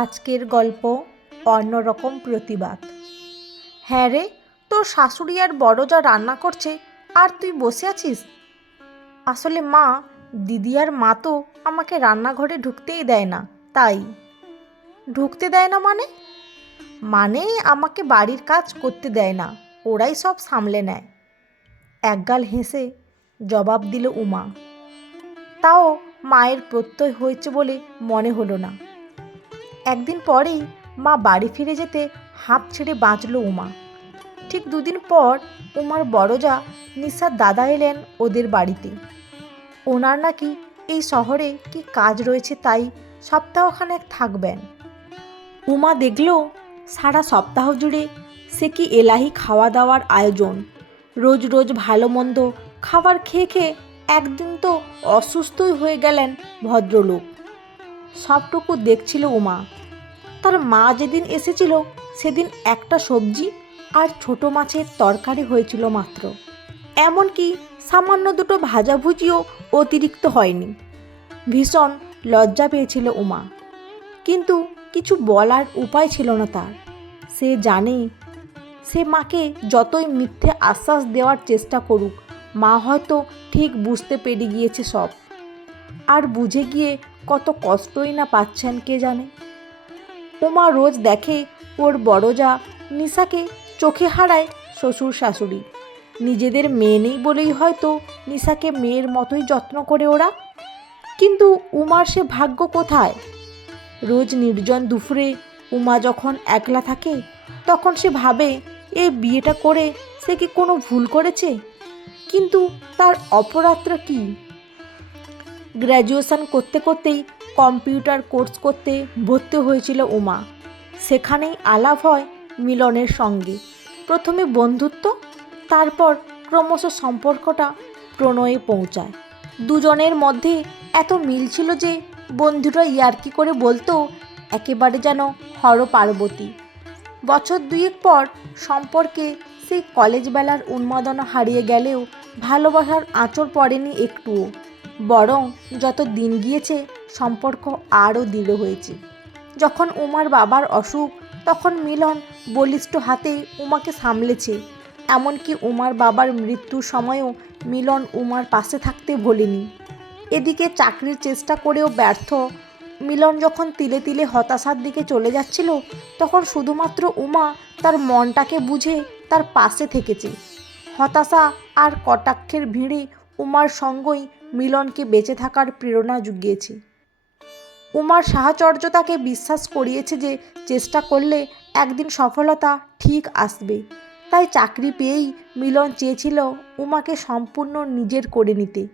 আজকের গল্প অন্যরকম প্রতিবাদ। হ্যাঁ রে, তোর শাশুড়ি আর বড় যা রান্না করছে, আর তুই বসে আছিস? আসলে মা, দিদি আর মা তো আমাকে রান্নাঘরে ঢুকতেই দেয় না, তাই। ঢুকতে দেয় না মানে? মানে আমাকে বাড়ির কাজ করতে দেয় না, ওরাই সব সামলে নেয়। একগাল হেসে জবাব দিল উমা। তাও মায়ের প্রত্যয় হয়েছে বলে মনে হলো না। একদিন পরেই মা বাড়ি ফিরে যেতে হাঁপ ছেড়ে বাঁচল উমা। ঠিক দুদিন পর উমার বড়জা যা নিশার দাদা এলেন ওদের বাড়িতে। ওনার নাকি এই শহরে কি কাজ রয়েছে তাই সপ্তাহখানেক থাকবেন। উমা দেখল সারা সপ্তাহ জুড়ে সে কি এলাহি খাওয়া দাওয়ার আয়োজন। রোজ রোজ ভালো মন্দ খাবার খেয়ে খেয়ে একদিন তো অসুস্থই হয়ে গেলেন ভদ্রলোক। সবটুকু দেখছিল উমা। তার মা যেদিন এসেছিল, সেদিন একটা সবজি আর ছোট মাছের তরকারি হয়েছিল মাত্র। এমনকি সামান্য দুটো ভাজাভুজিও অতিরিক্ত হয়নি। ভীষণ লজ্জা পেয়েছিল উমা। কিন্তু কিছু বলার উপায় ছিল না তার। সে জানে, সে মাকে যতই মিথ্যে আশ্বাস দেওয়ার চেষ্টা করুক, মা হয়তো ঠিক বুঝতে পেরে গিয়েছে সব। আর বুঝে গিয়ে কত কষ্টই না পাচ্ছেন কে জানে? উমা রোজ দেখে ওর বড় যা নিশাকে চোখে হারায় শ্বশুর শাশুড়ি নিজেদের মেয়ে নেই বলেই হয়তো নিশাকে মেয়ের মতোই যত্ন করে ওরা। কিন্তু উমার সে ভাগ্য কোথায়? রোজ নির্জন দুপুরে উমা যখন একলা থাকে, তখন সে ভাবে এই বিয়েটা করে সে কি কোনো ভুল করেছে? কিন্তু তার অপরাধটা কী? গ্র্যাজুয়েশন করতে করতেই কম্পিউটার কোর্স করতে ভর্তি হয়েছিল উমা। সেখানেই আলাপ হয় মিলনের সঙ্গে। প্রথমে বন্ধুত্ব, তারপর ক্রমশ সম্পর্কটা প্রণয়ে পৌঁছায়। দুজনের মধ্যে এত মিল ছিল যে বন্ধুরা ইয়ার্কি করে বলতো, একেবারে যেন হর পার্বতী বছর দুয়েক পর সম্পর্কে সেই কলেজ বেলার উন্মাদনা হারিয়ে গেলেও ভালোবাসার আঁচড় পড়েনি একটুও। বরং যত দিন গিয়েছে, সম্পর্ক আরও দৃঢ় হয়েছে। যখন উমার বাবার অসুখ, তখন মিলন বলিষ্ঠ হাতে উমাকে সামলেছে। এমনকি উমার বাবার মৃত্যুর সময়ও মিলন উমার পাশে থাকতে ভোলেনি। এদিকে চাকরির চেষ্টা করেও ব্যর্থ, মিলন যখন তিলে তিলে হতাশার দিকে চলে যাচ্ছিল, তখন শুধুমাত্র উমা তার মনটাকে বুঝে তার পাশে থেকেছে। হতাশা আর কটাক্ষের ভিড়ে উমার সঙ্গই মিলনকে বেঁচে থাকার প্রেরণা জুগিয়েছে। উমার সাহচর্য তাকে বিশ্বাস করিয়েছে যে চেষ্টা করলে একদিন সফলতা ঠিক আসবে। তাই চাকরি পেয়েই মিলন চেয়েছিল উমাকে সম্পূর্ণ নিজের করে নিতে।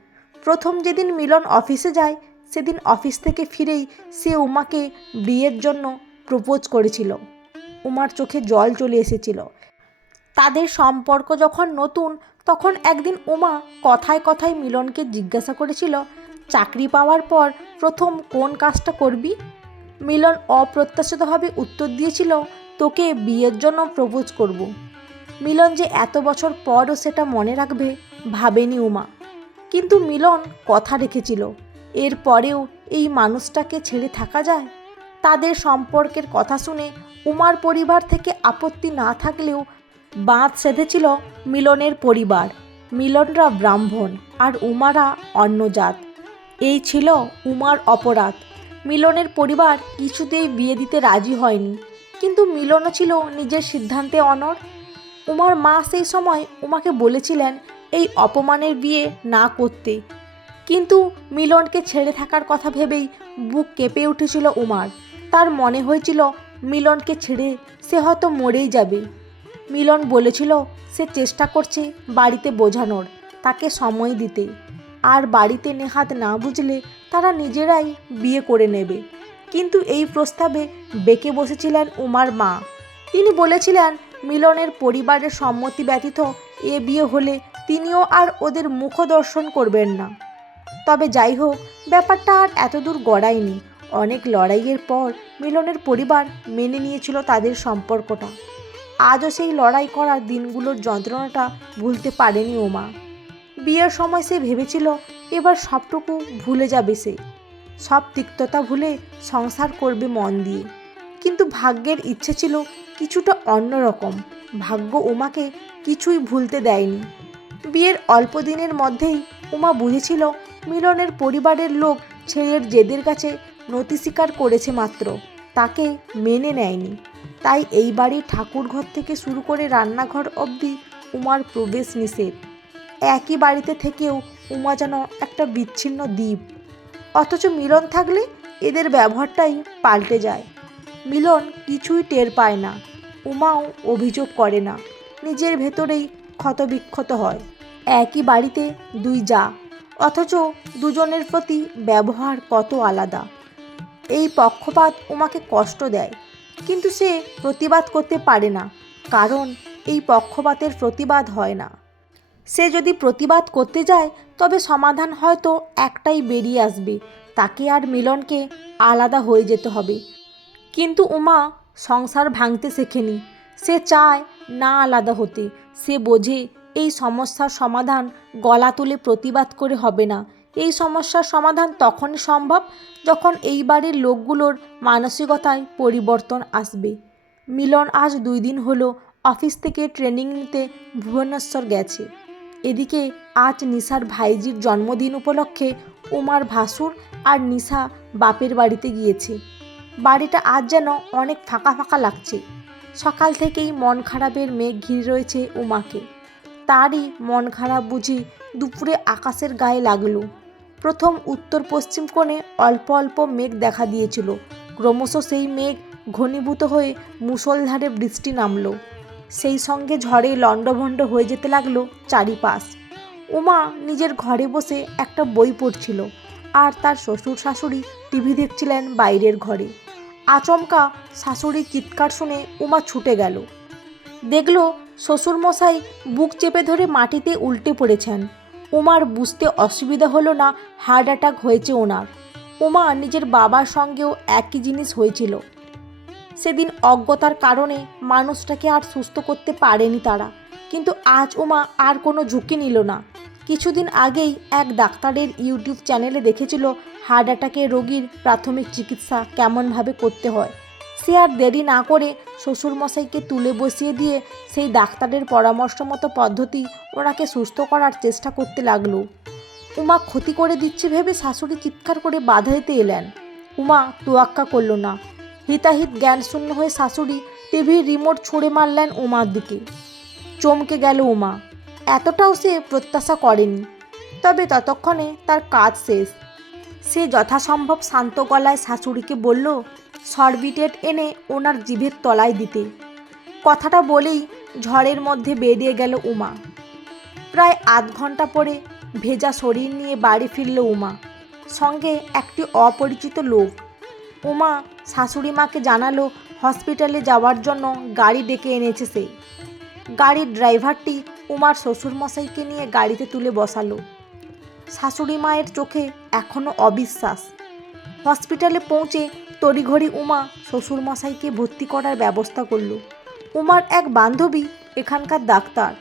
প্রথম যেদিন মিলন অফিসে যায়, সেদিন অফিস থেকে ফিরেই সে উমাকে বিয়ের জন্য প্রপোজ করেছিল। উমার চোখে জল চলে এসেছিল। তাদের সম্পর্ক যখন নতুন, তখন একদিন উমা কথায় কথায় মিলনকে জিজ্ঞাসা করেছিল, চাকরি পাওয়ার পর প্রথম কোন কাজটা করবি? মিলন অপ্রত্যাশিতভাবে উত্তর দিয়েছিল, তোকে বিয়ের জন্য প্রপোজ করব। মিলন যে এত বছর পরও সেটা মনে রাখবে, ভাবেনি উমা। কিন্তু মিলন কথা রেখেছিল এরপরেও এই মানুষটাকে ছেড়ে থাকা যায়? তাদের সম্পর্কের কথা শুনে উমার পরিবার থেকে আপত্তি না থাকলেও বাঁধ সেধেছিল মিলনের পরিবার, মিলনরা ব্রাহ্মণ আর উমারা অন্য জাত এই ছিল উমার অপরাধ। মিলনের পরিবার কিছুতেই বিয়ে দিতে রাজি হয়নি। কিন্তু মিলনও ছিল নিজের সিদ্ধান্তে অনর উমার মা সেই সময় উমাকে বলেছিলেন এই অপমানের বিয়ে না করতে। কিন্তু মিলনকে ছেড়ে থাকার কথা ভেবেই বুক কেঁপে উঠেছিল উমার। তার মনে হয়েছিল মিলনকে ছেড়ে সে হয়তো মরেই যাবে। মিলন বলেছিল, সে চেষ্টা করছে বাড়িতে বোঝানোর, তাকে সময় দিতে। আর বাড়িতে নেহাত না বুঝলে তারা নিজেরাই বিয়ে করে নেবে। কিন্তু এই প্রস্তাবে বেঁকে বসেছিলেন উমার মা। তিনি বলেছিলেন, মিলনের পরিবারের সম্মতি ব্যতীত এ বিয়ে হলে তিনিও আর ওদের মুখ দর্শন করবেন না। তবে যাই হোক, ব্যাপারটা আর এতদূর গড়ায়নি। অনেক লড়াইয়ের পর মিলনের পরিবার মেনে নিয়েছিল তাদের সম্পর্কটা। আজও সেই লড়াই করার দিনগুলোর যন্ত্রণাটা ভুলতে পারেনি ওমা। বিয়ের সময় সে ভেবেছিল, এবার সবটুকু ভুলে যাবে সে। সব তিক্ততা ভুলে সংসার করবে মন দিয়ে। কিন্তু ভাগ্যের ইচ্ছে ছিল কিছুটা অন্যরকম। ভাগ্য উমাকে কিছুই ভুলতে দেয়নি। বিয়ের অল্প দিনের মধ্যেই উমা বুঝেছিল মিলনের পরিবারের লোক ছেলের জেদের কাছে নতি স্বীকার করেছে মাত্র। তাকে মেনে নেয়নি। তাই এই বাড়ির ঠাকুরঘর থেকে শুরু করে রান্নাঘর অবধি উমার প্রবেশ নিষেধ। একই বাড়িতে থেকেও উমা যেন একটা বিচ্ছিন্ন দ্বীপ। অথচ মিলন থাকলে এদের ব্যবহারটাই পাল্টে যায়। মিলন কিছুই টের পায় না। উমাও অভিযোগ করে না। নিজের ভেতরেই ক্ষতবিক্ষত হয়। একই বাড়িতে দুই যা, অথচ দুজনের প্রতি ব্যবহার কত আলাদা। এই পক্ষপাত উমাকে কষ্ট দেয়। কিন্তু সে প্রতিবাদ করতে পারে না, কারণ এই পক্ষপাতের প্রতিবাদ হয় না। সে যদি প্রতিবাদ করতে যায়, তবে সমাধান হয়তো একটাই বেরিয়ে আসবে, তাকে আর মিলনকে আলাদা হয়ে যেতে হবে। কিন্তু উমা সংসার ভাঙতে শেখেনি। সে চায় না আলাদা হতে। সে বোঝে এই সমস্যার সমাধান গলা তুলে প্রতিবাদ করে হবে না। এই সমস্যার সমাধান তখনই সম্ভব যখন এই বাড়ির লোকগুলোর মানসিকতায় পরিবর্তন আসবে। মিলন আজ দুই দিন হলো অফিস থেকে ট্রেনিং নিতে ভুবনেশ্বর গেছে। এদিকে আজ নিশার ভাইজির জন্মদিন উপলক্ষে উমার ভাসুর আর নিশা বাপের বাড়িতে গিয়েছে। বাড়িটা আজ যেন অনেক ফাঁকা ফাঁকা লাগছে। সকাল থেকেই মন খারাপের মেঘ ঘিরে রয়েছে উমাকে। তারই মন খারাপ বুঝি দুপুরে আকাশের গায়ে লাগল। প্রথম উত্তর পশ্চিম কোণে অল্প অল্প মেঘ দেখা দিয়েছিল। ক্রমশ সেই মেঘ ঘনীভূত হয়ে মুষলধারে বৃষ্টি নামলো। সেই সঙ্গে ঝড়ে লণ্ডভণ্ড হয়ে যেতে লাগল চারিপাশ। উমা নিজের ঘরে বসে একটা বই পড়ছিল আর তার শ্বশুর শাশুড়ি টিভি দেখছিলেন বাইরের ঘরে। আচমকা শাশুড়ি চিৎকার শুনে উমা ছুটে গেল। দেখল শ্বশুরমশাই বুক চেপে ধরে মাটিতে উল্টে পড়েছেন। উমার বুঝতে অসুবিধা হলো না হার্ট অ্যাটাক হয়েছে ওনার উমা নিজের বাবার সঙ্গেও একই জিনিস হয়েছিল। সেদিন অজ্ঞতার কারণে মানুষটাকে আর সুস্থ করতে পারেনি তারা। কিন্তু আজ উমা আর কোনো ঝুঁকি নিল না। কিছুদিন আগেই এক ডাক্তারের ইউটিউব চ্যানেলে দেখেছিল হার্ট অ্যাটাকের রোগীর প্রাথমিক চিকিৎসা কেমনভাবে করতে হয়। সে আর দেরি না করে শ্বশুরমশাইকে তুলে বসিয়ে দিয়ে সেই ডাক্তারের পরামর্শ মতো পদ্ধতি ওনাকে সুস্থ করার চেষ্টা করতে লাগল। উমা ক্ষতি করে দিচ্ছে ভেবে শাশুড়ি চিৎকার করে বাধা দিতে এলেন। উমা তোয়াক্কা করল না। হিতাহিত জ্ঞান শূন্য হয়ে শাশুড়ি টিভির রিমোট ছুঁড়ে মারলেন উমার দিকে। চমকে গেল উমা। এতটাও সে প্রত্যাশা করেনি। তবে ততক্ষণে তার কাজ শেষ। সে যথাসম্ভব শান্ত গলায় শাশুড়িকে বলল সরবিটেট এনে ওনার জিভের তলায় দিতে। কথাটা বলেই ঝড়ের মধ্যে বেরিয়ে গেল উমা। প্রায় আধ ঘণ্টা পরে ভেজা শরীর নিয়ে বাড়ি ফিরল উমা, সঙ্গে একটি অপরিচিত লোক। উমা শাশুড়ি মাকে জানালো হসপিটালে যাওয়ার জন্য গাড়ি ডেকে এনেছে সে। গাড়ির ড্রাইভারটি উমার শ্বশুরমশাইকে নিয়ে গাড়িতে তুলে বসালো। শাশুড়ি মায়ের চোখে এখনও অবিশ্বাস। হসপিটালে পৌঁছে তড়িঘড়ি উমা শ্বশুরমশাইকে ভর্তি করার ব্যবস্থা করল। উমার এক বান্ধবী এখানকার ডাক্তার।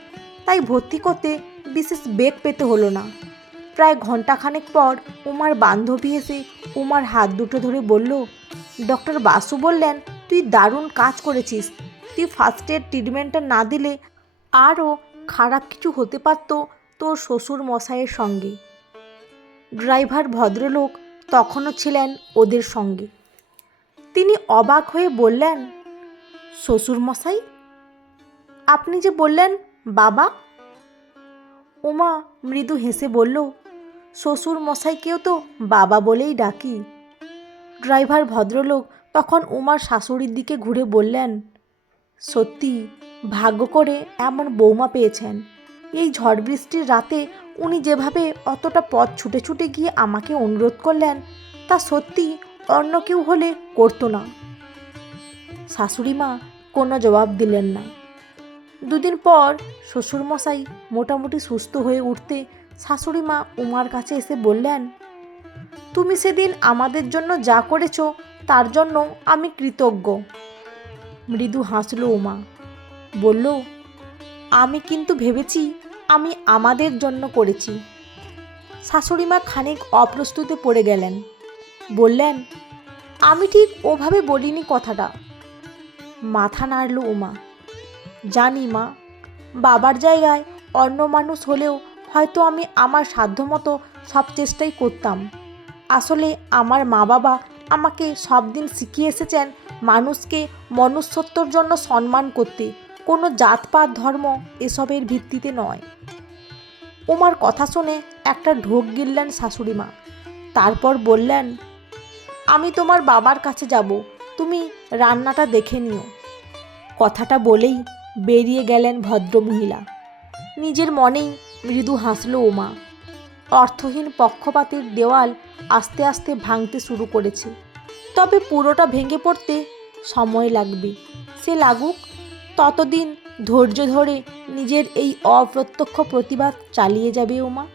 তাই ভর্তি করতে বিশেষ বেগ পেতে হলো না। প্রায় ঘন্টাখানেক পর উমার বান্ধবী এসে উমার হাত দুটো ধরে বলল, ডক্টর বাসু বললেন, তুই দারুণ কাজ করেছিস। তুই ফার্স্ট এড ট্রিটমেন্টটা না দিলে আরও খারাপ কিছু হতে পারতো তোর শ্বশুর মশাইয়ের সঙ্গে। ড্রাইভার ভদ্রলোক তখনও ছিলেন ওদের সঙ্গে। তিনি অবাক হয়ে বললেন শ্বশুর মশাই আপনি যে বললেন, বাবা? উমা মৃদু হেসে বলল শ্বশুর মশাইকেও তো বাবা বলেই ডাকি। ড্রাইভার ভদ্রলোক তখন উমার শাশুড়ির দিকে ঘুরে বললেন, সত্যি, ভাগ্য করে এমন বৌমা পেয়েছেন। এই ঝড় বৃষ্টির রাতে উনি যেভাবে অতটা পথ ছুটে ছুটে গিয়ে আমাকে অনুরোধ করলেন, তা সত্যি অন্য কেউ হলে করতো না। শাশুড়ি মা কোনো জবাব দিলেন না। দুদিন পর শ্বশুরমশাই মোটামুটি সুস্থ হয়ে উঠতে শাশুড়ি মা উমার কাছে এসে বললেন, তুমি সেদিন আমাদের জন্য যা করেছ, তার জন্য আমি কৃতজ্ঞ। মৃদু হাসল উমা, বলল আমি কিন্তু ভেবেছি আমি আমাদের জন্য করেছি। শাশুড়ি মা খানিক অপ্রস্তুতে পড়ে গেলেন। বললেন, আমি ঠিক ওভাবে বলিনি কথাটা। মাথা নাড়ল উমা। জানি মা, বাবার জায়গায় অন্য মানুষ হলেও হয়তো আমি আমার সাধ্যমতো সব চেষ্টাই করতাম। আসলে আমার মা বাবা আমাকে সব দিন শিখিয়ে এসেছেন মানুষকে মনুষ্যত্বর জন্য সম্মান করতে। কোনো জাতপাত ধর্ম এসবের ভিত্তিতে নয়। ওমার কথা শুনে একটা ঢোক গিললেন শাশুড়ি মা। তারপর বললেন, আমি তোমার বাবার কাছে যাব, তুমি রান্নাটা দেখে নিও। কথাটা বলেই বেরিয়ে গেলেন ভদ্রমহিলা। নিজের মনেই মৃদু হাসল ওমা অর্থহীন পক্ষপাতের দেওয়াল আস্তে আস্তে ভাঙতে শুরু করেছে। তবে পুরোটা ভেঙে পড়তে সময় লাগবে। সে লাগুক ততদিন ধৈর্য ধরে নিজের এই অপ্রত্যক্ষ প্রতিবাদ চালিয়ে যাবে ওমা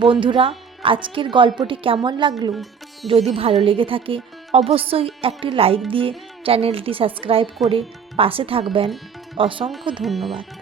বন্ধুরা, আজকের গল্পটি কেমন লাগল? যদি ভালো লেগে থাকে, অবশ্যই একটি লাইক দিয়ে চ্যানেলটি সাবস্ক্রাইব করে পাশে থাকবেন। অসংখ্য ধন্যবাদ।